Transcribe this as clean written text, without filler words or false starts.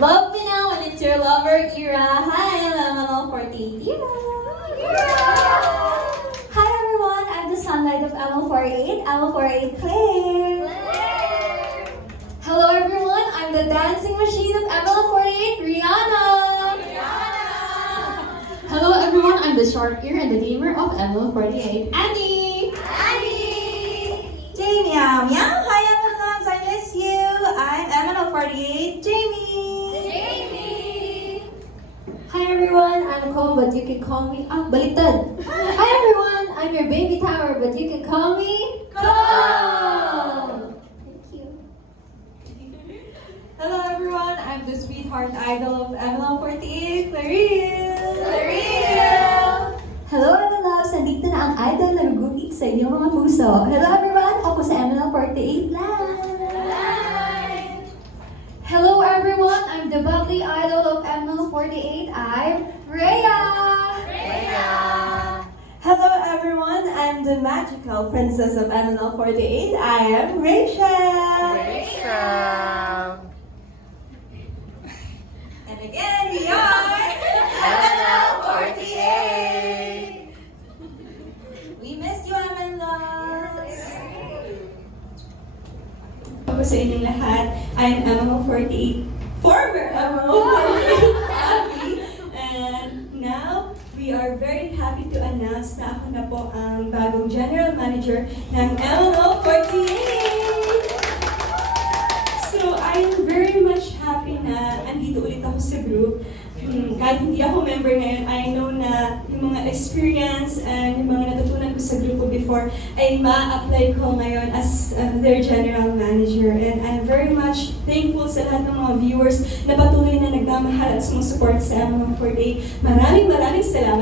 Love me now and it's your lover, Ira. Hi, I'm ML48 Ira. Hi everyone, I'm the sunlight of ML48, ML48 Claire. Hello everyone, I'm the dancing machine of ML48, Rihanna. Hello everyone, I'm the short ear and the gamer of ML48, Annie. Jamie, hi ML I miss you. I'm ML48, Jamie. Hi everyone, I'm Cole, but you can call me baliktad. Hi everyone, I'm your baby tower, but you can call me Cole. Thank you. Hello everyone, I'm the sweetheart idol of ML48, Clarille. Hello everyone loves, nandito na ang idol na rugugig sa inyong mga puso. Hello everyone, ako sa ML48 Live. Hello everyone, I'm the bubbly idol of ML48. I'm Rhea. Hello everyone, I'm the magical princess of ML48. I am Rachel. And again, we are ML48. We missed you, ML loves. Ako sa inyong lahat, I'm ML48, former ML48 Abby. And now, we are very happy to announce na ako na po ang bagong general manager ng ML48. So, I am very much happy na andito ulit ako sa group. Kahit hindi ako member ngayon, I know na yung mga experience and yung mga natutunan ko sa grupo before ay ma-apply ko ngayon as their general manager. And I'm very much thankful sa lahat ng mga viewers na patuloy na nagmamahal at sumusupport sa ML48. Maraming salamat